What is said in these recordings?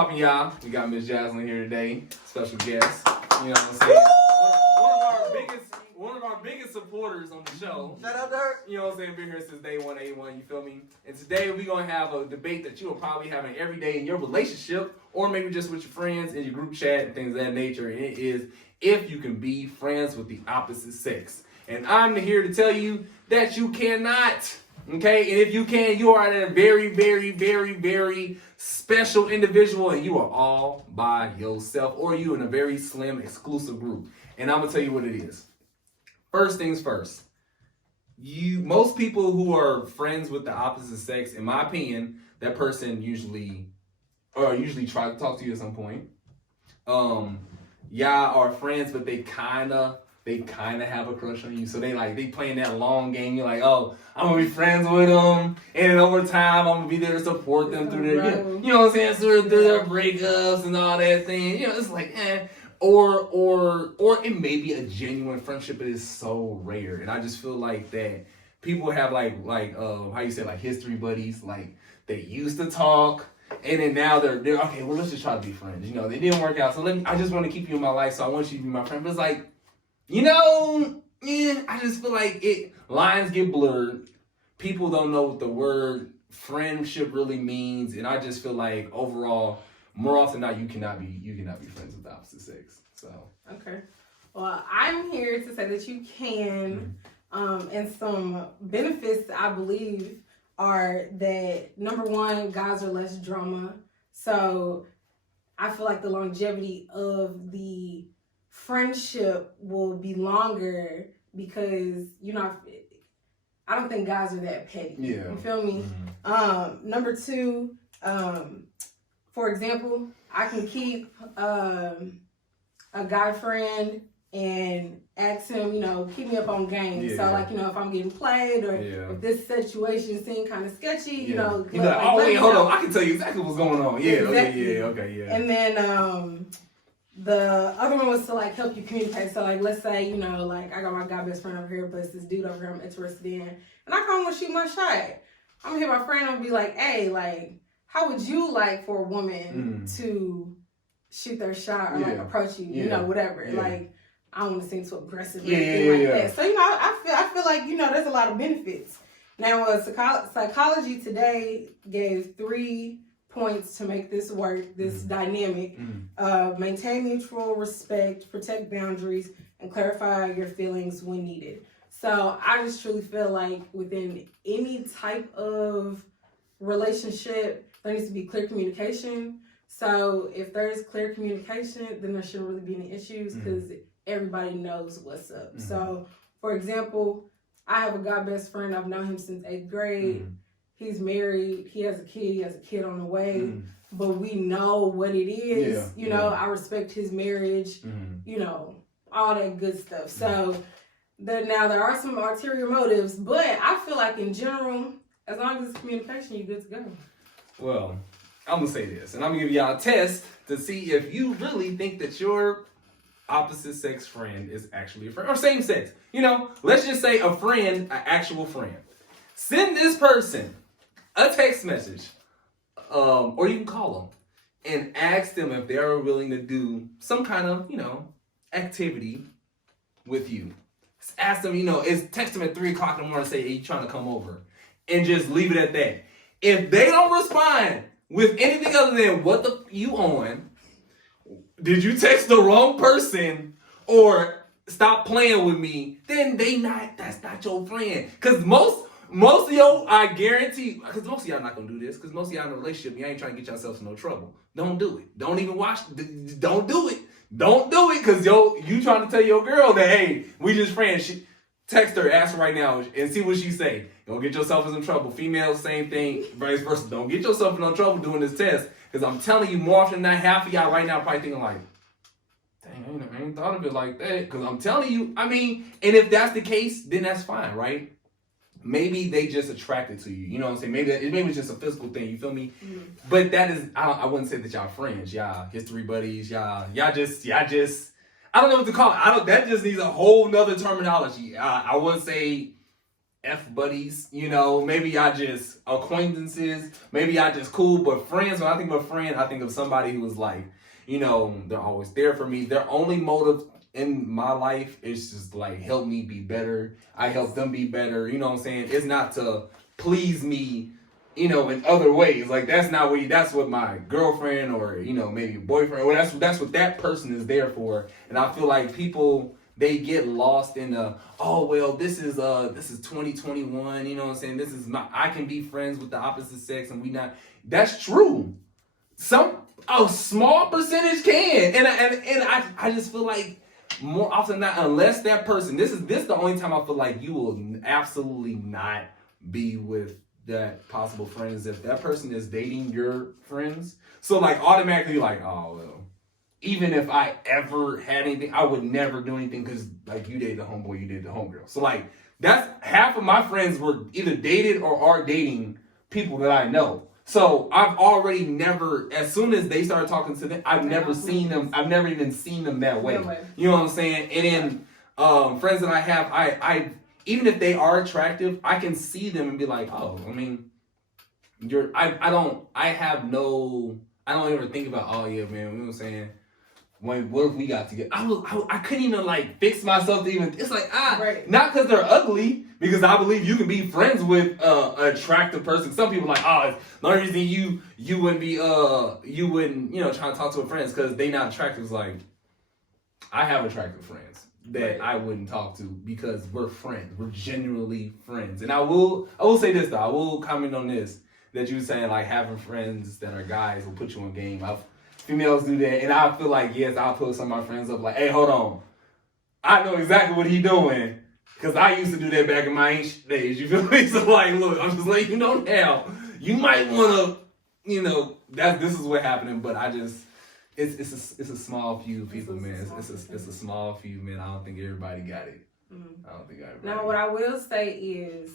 poppin', y'all? We got Miss Jazzlyn here today, special guest. You know what I'm saying? One of our biggest supporters on the show. Shout out to her. You know what I'm saying? Been here since day one, A1, you feel me? And today we're gonna have a debate that you will probably having every day in your relationship, or maybe just with your friends in your group chat and things of that nature. And it is if you can be friends with the opposite sex. And I'm here to tell you that you cannot. Okay, and if you can, you are a very, very, very, very special individual, and you are all by yourself, or you in a very slim, exclusive group. And I'm gonna tell you what it is. First things first. Most people who are friends with the opposite sex, in my opinion, that person usually try to talk to you at some point. Y'all are friends, but they kind of have a crush on you. So they playing that long game. You're like, oh, I'm gonna be friends with them, and over time I'm gonna be there to support them through their, you know what I'm saying, through their breakups and all that thing. You know, it's like, or it may be a genuine friendship, but it's so rare. And I just feel like that people have how you say, like history buddies, like they used to talk. And then now they're okay, well, let's just try to be friends. You know, they didn't work out. So I just want to keep you in my life. So I want you to be my friend. But it's like, you know, I just feel like lines get blurred. People don't know what the word friendship really means. And I just feel like overall, more often than not, you cannot be friends with the opposite sex. So okay. Well, I'm here to say that you can, and some benefits I believe are that, number one, guys are less drama. So I feel like the longevity of the friendship will be longer because, you know, I don't think guys are that petty. Yeah. You feel me? Mm-hmm. Number two, for example, I can keep a guy friend and ask him, you know, keep me up on game. Yeah. So, like, you know, if I'm getting played or if this situation seems kind of sketchy, you know. He's like, oh, wait, hold on. I can tell you exactly what's going on. Yeah, exactly. Okay. And then the other one was to, like, help you communicate. So, like, let's say, you know, like, I got my guy best friend over here, but it's this dude over here I'm interested in. And I kind of want to shoot my shot. I'm going to hit my friend and be like, hey, like, how would you like for a woman to shoot their shot or, like, approach you, you know, whatever. Yeah. Like, I don't want to seem too aggressive or anything like that. So, you know, I feel like, you know, there's a lot of benefits. Now, Psychology Today gave 3 points to make this work, this dynamic. Maintain mutual respect, protect boundaries, and clarify your feelings when needed. So, I just truly feel like within any type of relationship, there needs to be clear communication. So, if there's clear communication, then there shouldn't really be any issues because everybody knows what's up. So, for example, I have a guy best friend. I've known him since 8th grade. He's married. He has a kid. He has a kid on the way. But we know what it is. You know, I respect his marriage. You know, all that good stuff. So, now there are some ulterior motives. But I feel like in general, as long as it's communication, you're good to go. Well, I'm going to say this. And I'm going to give y'all a test to see if you really think that your opposite sex friend is actually a friend, or same sex. You know, let's just say a friend, an actual friend. Send this person a text message, or you can call them and ask them if they're willing to do some kind of, you know, activity with you. Just ask them, you know, text them at 3 o'clock in the morning and say, hey, you trying to come over? And just leave it at that. If they don't respond with anything other than what the you on, did you text the wrong person or stop playing with me, then that's not your friend. Because most of y'all, I guarantee, because most of y'all not going to do this, because most of y'all in a relationship, you ain't trying to get yourselves in no trouble. Don't do it. Don't even watch. Don't do it. Don't do it, because you trying to tell your girl that, hey, we just friends. Text her, ask her right now, and see what she say. Don't get yourself in some trouble. Females, same thing, vice versa. Don't get yourself in no trouble doing this test, because I'm telling you, more often than not, half of y'all right now probably thinking like, dang, I ain't thought of it like that. Because I'm telling you, I mean, and if that's the case, then that's fine, right? Maybe they just attracted to you. You know what I'm saying? Maybe it's just a physical thing. You feel me? But that is, I wouldn't say that y'all friends. Y'all history buddies. Y'all just. I don't know what to call it. That just needs a whole nother terminology. I wouldn't say F buddies, maybe y'all just acquaintances, maybe y'all just cool, but friends, when I think of a friend, I think of somebody who is like, they're always there for me. Their only motive in my life is just like help me be better. I help them be better. You know what I'm saying? It's not to please me, in other ways. Like that's not what that's what my girlfriend or maybe boyfriend. Or that's what that person is there for. And I feel like people, they get lost in this is 2021. You know what I'm saying? This is I can be friends with the opposite sex and we not. That's true. A small percentage can, and I just feel like more often than not, unless that person, this is the only time I feel like you will absolutely not be with that possible friend is if that person is dating your friends. So like automatically like, oh well, even if I ever had anything, I would never do anything because like you dated the homeboy, you dated the homegirl. So like that's half of my friends were either dated or are dating people that I know. So I've already never, as soon as they started talking to them, I've never seen them. I've never even seen them that way. You know what I'm saying? And then friends that I have, I even if they are attractive, I can see them and be like, oh, I mean, I don't ever think about, oh yeah, man, you know what I'm saying? What if we got together? I couldn't even like fix myself to even. It's like not because they're ugly, because I believe you can be friends with an attractive person. Some people are like, oh, the only reason you wouldn't be trying to talk to a friend because they not attractive. It's like I have attractive friends that I wouldn't talk to because we're friends. We're genuinely friends. And I will say this though. I will comment on this that you were saying like having friends that are guys will put you on game. Females do that, and I feel like, yes, I'll put some of my friends up like, hey, hold on. I know exactly what he doing, because I used to do that back in my ancient days, you feel me? So, like, look, I'm just letting you know now. You might want to, this is what happening, but I just, it's a small few people, man. It's a small few, man. I don't think everybody got it. Mm-hmm. I don't think everybody Now, what I will say is,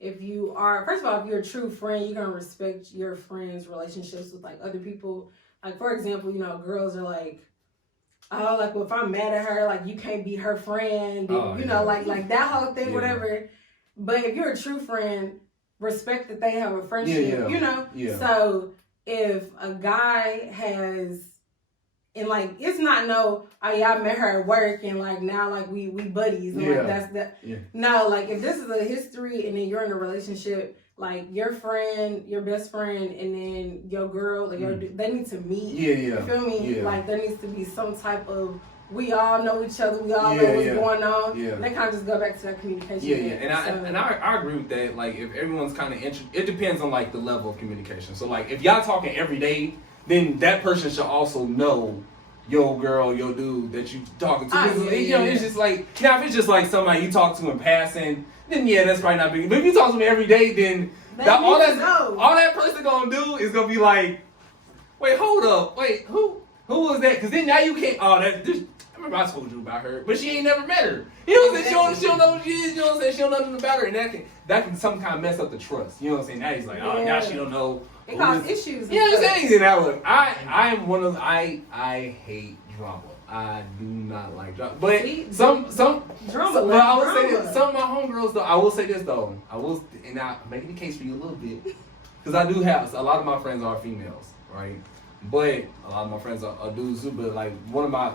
if you are, first of all, if you're a true friend, you're going to respect your friends' relationships with, like, other people. Like, for example, girls are like, oh, like, well, if I'm mad at her, like, you can't be her friend. And, like that whole thing, whatever. But if you're a true friend, respect that they have a friendship, Yeah. So if a guy has, and, like, it's not I met her at work and, like, now, like, we buddies. And, like, that's that. Yeah. No, like, if this is a history and then you're in a relationship, like your friend, your best friend, and then your girl, like they need to meet. You feel me? Yeah. Like there needs to be some type of, we all know each other, we all know what's going on. Yeah. They kind of just go back to that communication. And I agree with that. Like if everyone's kind of it depends on like the level of communication. So like if y'all talking every day, then that person should also know your girl, your dude that you talking to. It's just like, now if it's just like somebody you talk to in passing, then that's probably not big. But if you talk to me every day, then all that person gonna do is gonna be like, wait, hold up, wait, who was that? Because then now you can't. I remember I told you about her, but she ain't never met her. You know what I'm saying? She don't know who she is. You know what I'm saying? She don't know nothing about her, and that can some kind of mess up the trust. You know what I'm saying? Now he's like, now she don't know. It causes issues. Yeah, I'm saying. Now look, I am one of I hate drama. I do not like drama. But some drama. But I will say this, some of my homegirls though. I will say this though. And I'm making the case for you a little bit because I do have a lot of my friends are females, right? But a lot of my friends are dudes too. But like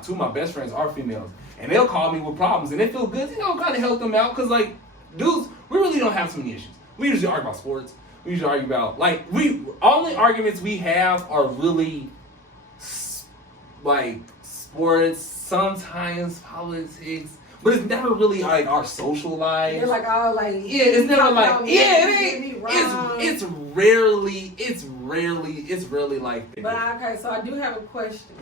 two of my best friends are females, and they'll call me with problems, and they feel good. Kind of help them out because like dudes, we really don't have so many issues. We usually argue about sports. We usually argue about only arguments we have are really like sports, sometimes politics, but it's never really like our social lives. They're like all like it's never like it's rarely like that. But okay, so I do have a question.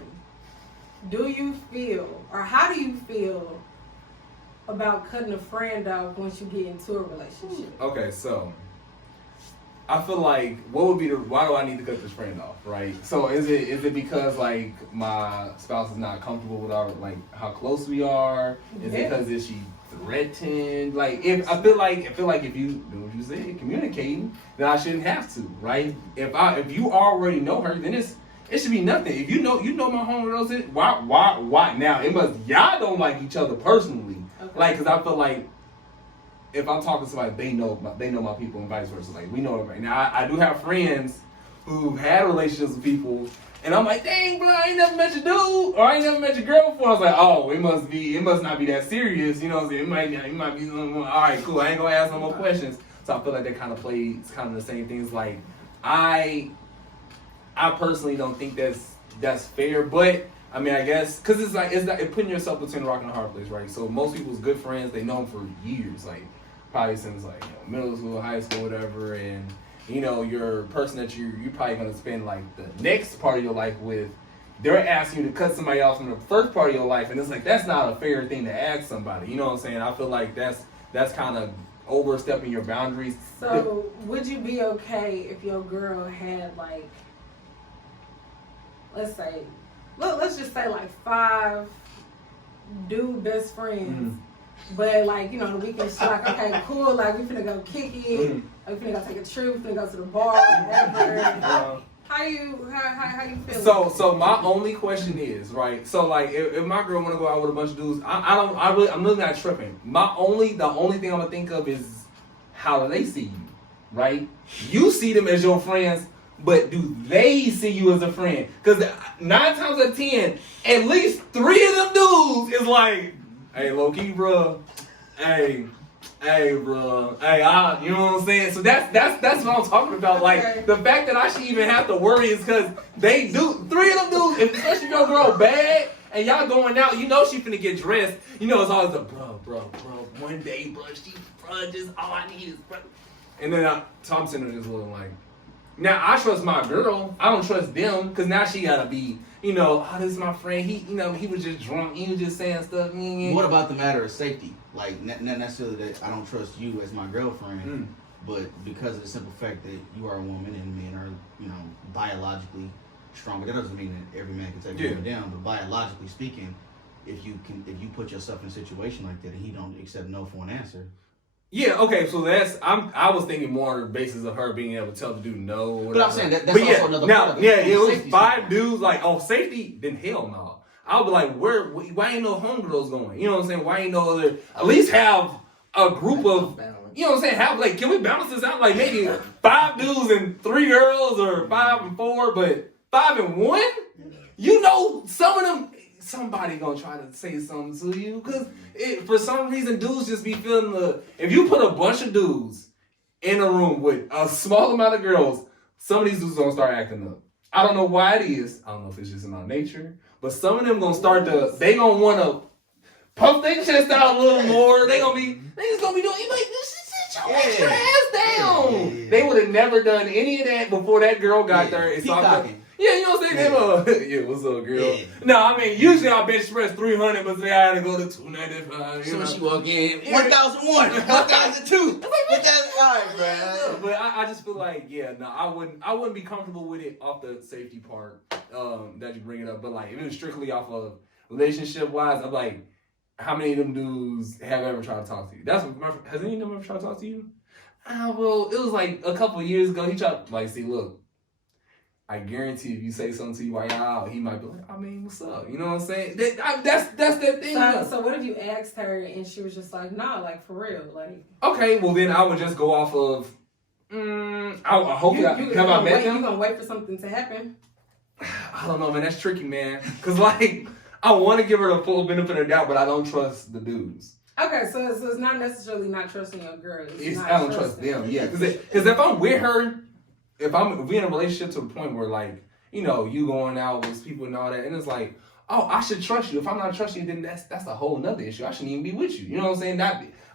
Do you feel, or how do you feel about cutting a friend off once you get into a relationship? Okay, so I feel like why do I need to cut this friend off, right? So is it because like my spouse is not comfortable with our like how close we are? Is it because is she threatened? Like if I feel like if you do what you say, communicating, then I shouldn't have to, right? If you already know her, then it should be nothing. If you know my homegirls, why now? It must y'all don't like each other personally, okay. Like because I feel like if I'm talking to somebody, they know my people and vice versa. Like we know it right now. I do have friends who had relationships with people, and I'm like, dang, bro, I ain't never met your dude, or I ain't never met your girl before. I was like, oh, it must not be that serious. You know what I'm saying? It might be all right, cool. I ain't gonna ask no more questions. So I feel like that kind of plays kind of the same things. Like I personally don't think that's fair, but I mean, I guess because it's like putting yourself between a rock and a hard place, right? So most people's good friends, they know them for years, like probably since like middle school, high school, whatever, and your person that you're probably gonna spend like the next part of your life with. They're asking you to cut somebody off from the first part of your life, and it's like that's not a fair thing to ask somebody. You know what I'm saying? I feel like that's kind of overstepping your boundaries. So would you be okay if your girl had like, let's just say like 5 dude best friends, but like the weekend she's like, okay, cool, like we finna go kick it, we finna go take a trip, we finna go to the bar, whatever. How you feel? So my only question is, right? So like if my girl wanna go out with a bunch of dudes, I'm really not tripping. The only thing I'm gonna think of is how do they see you, right? You see them as your friends. But do they see you as a friend? Because 9 times out of 10, at least 3 of them dudes is like, hey, low-key, bro. Hey, bro. Hey, you know what I'm saying? So that's what I'm talking about. Like, the fact that I should even have to worry is because they do. 3 of them dudes, especially if your girl bad, and y'all going out, she finna get dressed. It's always the, bro, one day, bro, just all I need is, bro. And then Thompson is looking like, now I trust my girl. I don't trust them because now she gotta be, oh, this is my friend. He was just drunk. He was just saying stuff. What about the matter of safety? Like not necessarily that I don't trust you as my girlfriend, but because of the simple fact that you are a woman and men are, biologically stronger. That doesn't mean that every man can take a woman down, but biologically speaking, if you put yourself in a situation like that and he don't accept no for an answer. Yeah, okay, so I was thinking more on the basis of her being able to tell the dude no. Or but I'm saying that's also another part of it. Yeah, it was 5 dudes like, oh, safety? Then hell no. I would be like, why ain't no homegirls going? You know what I'm saying? Why ain't no other, at least have a group of, you know what I'm saying? Have like, can we balance this out? Like maybe 5 dudes and 3 girls or 5 and 4, but 5 and 1? Some of them, somebody gonna try to say something to you because for some reason dudes just be feeling if you put a bunch of dudes in a room with a small amount of girls, some of these dudes gonna start acting up. I don't know why it is. I don't know if it's just in our nature, but some of them gonna they gonna wanna puff their chest out a little more. They just gonna be doing like sit your ass down. Yeah. They would have never done any of that before that girl got there. It's yeah, you know what I'm saying? Yeah, what's up, girl? Yeah. No, I mean, usually I'll bench press 300, but today I had to go to 295. So when she walk in, 1001, 1002, 1005, bro. But I just feel like, I wouldn't be comfortable with it off the safety part that you bring it up. But like, if it was strictly off of relationship-wise, I'm like, how many of them dudes have ever tried to talk to you? Has any of them ever tried to talk to you? Well, it was like a couple of years ago. He tried, like, see, look. I guarantee if you say something to you while y'all out, he might be like, I mean, what's up? You know what I'm saying? That's that thing. So what if you asked her and she was just like, nah, like for real? Like, okay, well then I would just go off of, I hope have I met them? You gonna wait for something to happen? I don't know, man. That's tricky, man. Because like, I want to give her the full benefit of the doubt, but I don't trust the dudes. Okay, so it's not necessarily not trusting your girl. I don't trust them, yeah. Because if I'm with her, if we in a relationship to the point where like, you going out with people and all that, and it's like, oh, I should trust you. If I'm not trusting you, then that's a whole nother issue. I shouldn't even be with you. You know what I'm saying?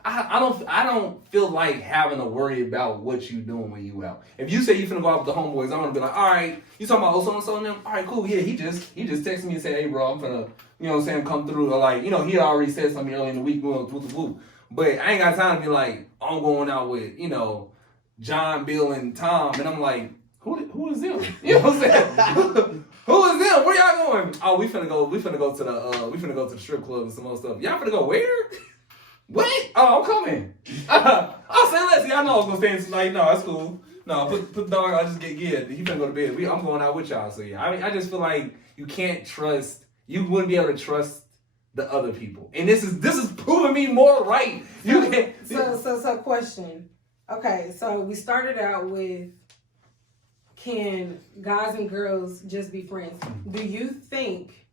I don't feel like having to worry about what you doing when you out. If you say you finna go out with the homeboys, I'm gonna be like, all right, you talking about so and so and them? All right, cool. Yeah, he just texted me and said, hey, bro, I'm finna, you know what I'm saying, come through. Or like, he already said something early in the week, whoop. But I ain't got time to be like, I'm going out with, John, Bill, and Tom, and I'm like, who is them? You know what I'm saying? Who is them? Where y'all going? Oh, we finna go to the strip club and some more stuff. Y'all finna go where? What? Oh, I'm coming. I'll say less. Y'all know I was gonna stay in like, no, that's cool. No, put the dog. I just get good. He finna go to bed. I'm going out with y'all. So yeah, I feel like you can't trust. You wouldn't be able to trust the other people. And this is proving me more right. So question. Okay, so we started out with, can guys and girls just be friends? Do you think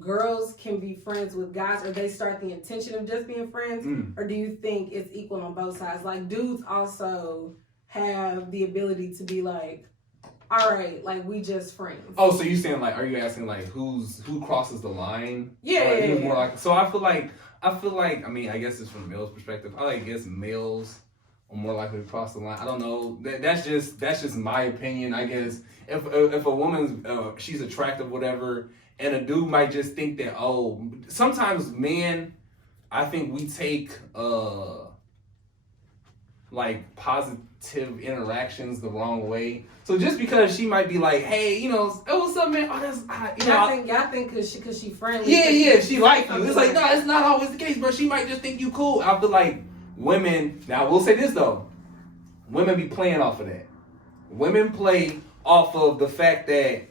girls can be friends with guys, or they start the intention of just being friends? Or do you think it's equal on both sides? Like, dudes also have the ability to be like, all right, like, we just friends. Oh, so you saying, like, are you asking, like, who crosses the line? Yeah. More like, so I feel like, I mean, I guess it's from the male's perspective. I guess males are more likely to cross the line. I don't know. That's just my opinion. I guess if a woman's she's attractive, whatever, and a dude might just think that, oh, sometimes men, I think we take like positive interactions the wrong way. So just because she might be like, hey, you know, oh, what's up, man? Oh, that's, you know, y'all think because she friendly. Yeah, she like you. It's like, no, it's not always the case, but she might just think you cool. I feel like women, now I will say this though, women be playing off of that. Women play off of the fact that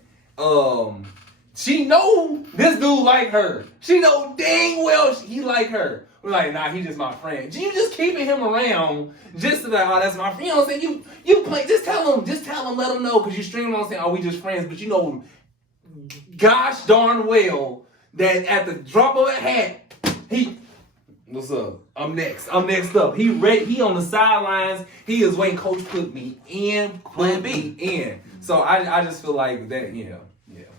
she know this dude like her. She know dang well he like her. We're like, nah, he just my friend. You just keeping him around just to like, oh, that's my friend. You know what I'm saying? You play, just tell him, let him know, because you string him on saying, oh, we just friends. But you know, gosh darn well that at the drop of a hat, what's up? I'm next up. He on the sidelines. He is waiting. Coach put me in. Plan B in. So I just feel like that. Yeah.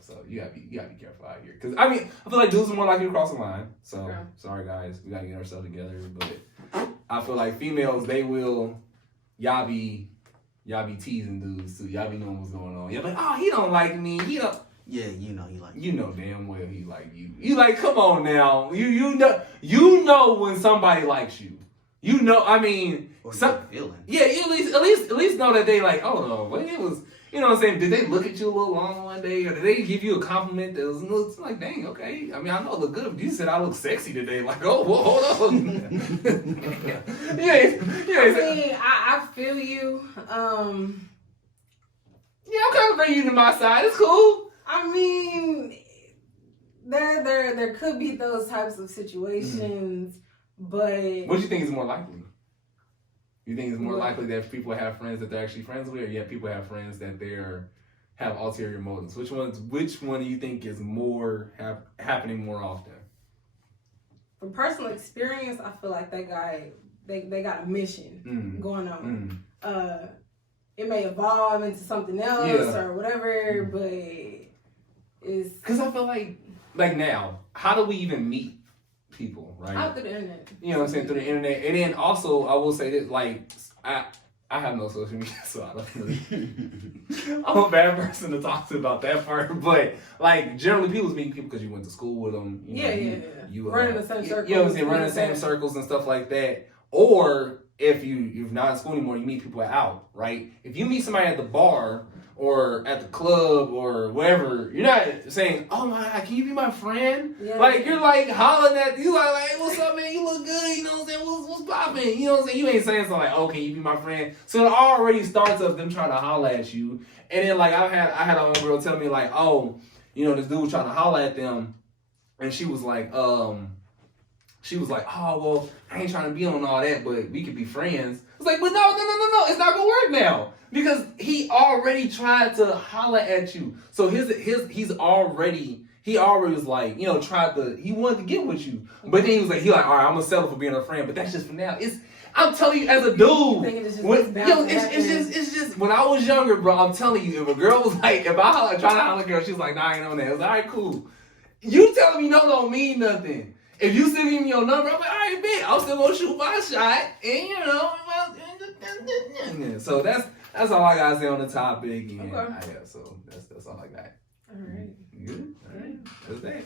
So you gotta be careful out here. Because I mean, I feel like dudes are more likely to cross the line. So sorry guys, we gotta get ourselves together. But I feel like females, they will. Y'all be teasing dudes too. Y'all be knowing what's going on. Y'all like, oh, he don't like me. He don't. Yeah, you know he like you. You know damn well he like you. You like, come on now. You know when somebody likes you. You know, I mean, feeling. Yeah, at least know that they like, oh no, but it was, you know what I'm saying? Did they look at you a little long one day, or did they give you a compliment that was like, dang, okay. I mean, I know I look good. You said I look sexy today. Like, oh, well, hold on. yeah. I mean, I feel you. Yeah, I'm kind of bringing you to my side. It's cool. I mean, there could be those types of situations, but what do you think is more likely? You think it's more likely that people have friends that they're actually friends with, or yet people have friends that have ulterior motives? Which one do you think is more happening more often? From personal experience, I feel like that guy they got a mission going on. It may evolve into something else or whatever, but it's because I feel like now, how do we even meet people, right? Out through the internet. You know what I'm saying? Through the internet. And then also, I will say that, like, I have no social media, so I don't really... I'm a bad person to talk to about that part. But, like, generally, people meet people because you went to school with them. You running the same circles. You know what I'm saying? Running the same circles and stuff like that. Or, if you're not in school anymore, you meet people out, right? If you meet somebody at the bar or at the club or wherever, you're not saying, oh my God, can you be my friend? Yeah. Like, you're like hollering at, you like, hey, what's up, man? You look good, you know what I'm saying? What's poppin'? You know what I'm saying? You ain't saying something like, oh, can you be my friend? So it already starts of them trying to holler at you. And then, like, I had a homegirl tell me, like, oh, you know, this dude was trying to holler at them. And she was like, oh, well, I ain't trying to be on all that, but we could be friends. It's like, but no, it's not gonna work now. Because he already tried to holler at you. So he already was like, you know, he wanted to get with you. But then he was like, all right, I'm gonna settle for being a friend, but that's just for now. I'm telling you, as a dude, it's just when I was younger, bro, I'm telling you, if a girl was like, if I try to holler at a girl, she was like, nah, I ain't on that. I was like, all right, cool. You telling me no don't mean nothing. If you still give me your number, I'm like, all right, bet. I'm still gonna shoot my shot, and you know, so that's all I gotta say on the topic. And so that's all I got. All right. Good. All right. That's that.